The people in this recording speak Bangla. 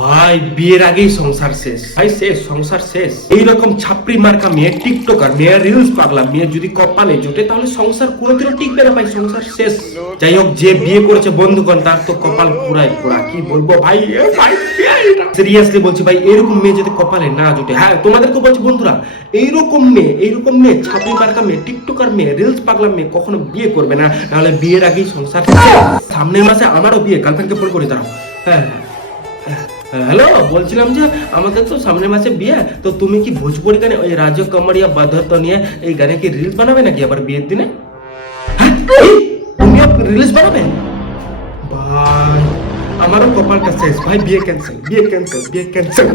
ভাই বিয়ের আগেই সংসার শেষ, ভাই শেষ, সংসার শেষ। এইরকম ছাপড়ি মার্কা মেয়ে, টিকটকার মেয়ে, রিলস পাগলা মেয়ে যদি কপালে জোটে তাহলে সংসার কোনোদিনও টিকবে না ভাই, সংসার শেষ। যাই হোক, যে বিয়ে করেছে বন্ধুগণ তার তো কপাল পুরাই পোড়া, কি বলবো ভাই। সিরিয়াসলি বলছি ভাই, এরকম মেয়ে যদি কপালে না জোটে, হ্যাঁ তোমাদেরকে বলছি বন্ধুরা, এইরকম মেয়ে ছাপড়ি মার্কা মেয়ে, টিকটকার মেয়ে, রিলস পাগলা মেয়ে কখনো বিয়ে করবে না, নাহলে বিয়ের আগেই সংসার শেষ। সামনের মাসে আমারও বিয়ে, গার্লফ্রেন্ডকে ফোন করে দাঁড়াও। হ্যাঁ হ্যালো, বলছিলাম যে আমাদের তো সামনের মাসে বিয়ে, তো তুমি কি ভোজপুরি গানে ওই রাজ্য কমরিয়া বাধ্যত নিয়ে এই গানে কি রিলস বানাবে নাকি আবার বিয়ের দিনে? হ্যাঁ তুমি রিলস বানাবে? ভাই আমারও কপালটা শেষ ভাই, বিয়ে ক্যান্সেল, বিয়ে ক্যান্সেল, বিয়ে ক্যান্সেল।